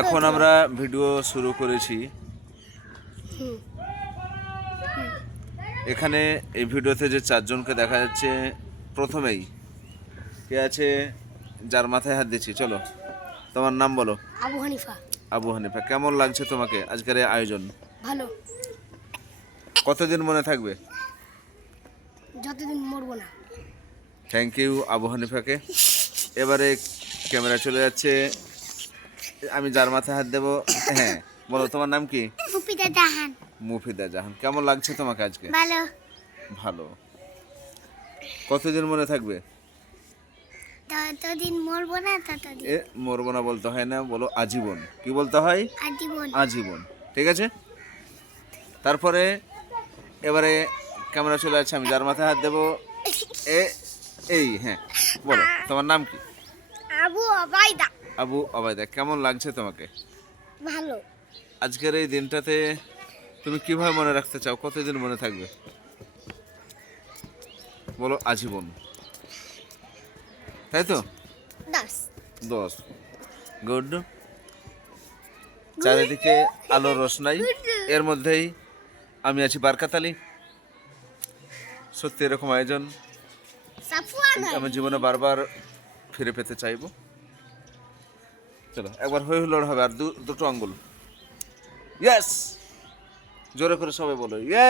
এখন আমরা ভিডিও শুরু করেছি। এখানে এই ভিডিওতে যে চারজনকে দেখা যাচ্ছে, প্রথমেই কে আছে যার মাথায় হাত দিচ্ছি, চলো তোমার নাম বলো। আবু হানিফা। আবু হানিফা, কেমন লাগছে তোমাকে আজকের এই আয়োজন? ভালো। কতদিন মনে থাকবে? যতদিন মরবো না। থ্যাংক ইউ আবু হানিফাকে। এবারে ক্যামেরা চলে যাচ্ছে, আমি যার মাথায় হাত দেবো। হ্যাঁ বলো, তোমার নাম কি? মুফিদা জাহান। মুফিদা জাহান, কেমন লাগছে তোমাকে আজকে? ভালো। ভালো। কতদিন মনে থাকবে? যতদিন মরবো না ততদিন। এ মরবো না বলতে হয় না, বলো আজীবন। কি বলতে হয়? আজীবন। আজীবন, ঠিক আছে। তারপরে এবারে ক্যামেরা চলে যাচ্ছে, আমি যার মাথায় হাত দেবো। এই হ্যাঁ বলো, তোমার নাম কি? আবু ওবায়দা। আবু ওবায়দা, কেমন লাগছে তোমাকে? ভালো। আজকের এই দিনটাতে তুমি কিভাবে মনে রাখতে চাও? কতদিন মনে থাকবে বলো? আজীবন, তাই তো? 10। গুড। চারিদিকে আলোর রোশনাই, এর মধ্যেই আমি আছি বারকাত আলী। সত্যি এরকম আয়োজন আমি জীবনে বারবার ফিরে পেতে চাইবো। চলো একবার হই হুল্লোড় হবে, আর দুটো আঙ্গুল। ইয়েস, জোরে করে সবাই বলো ইয়ে।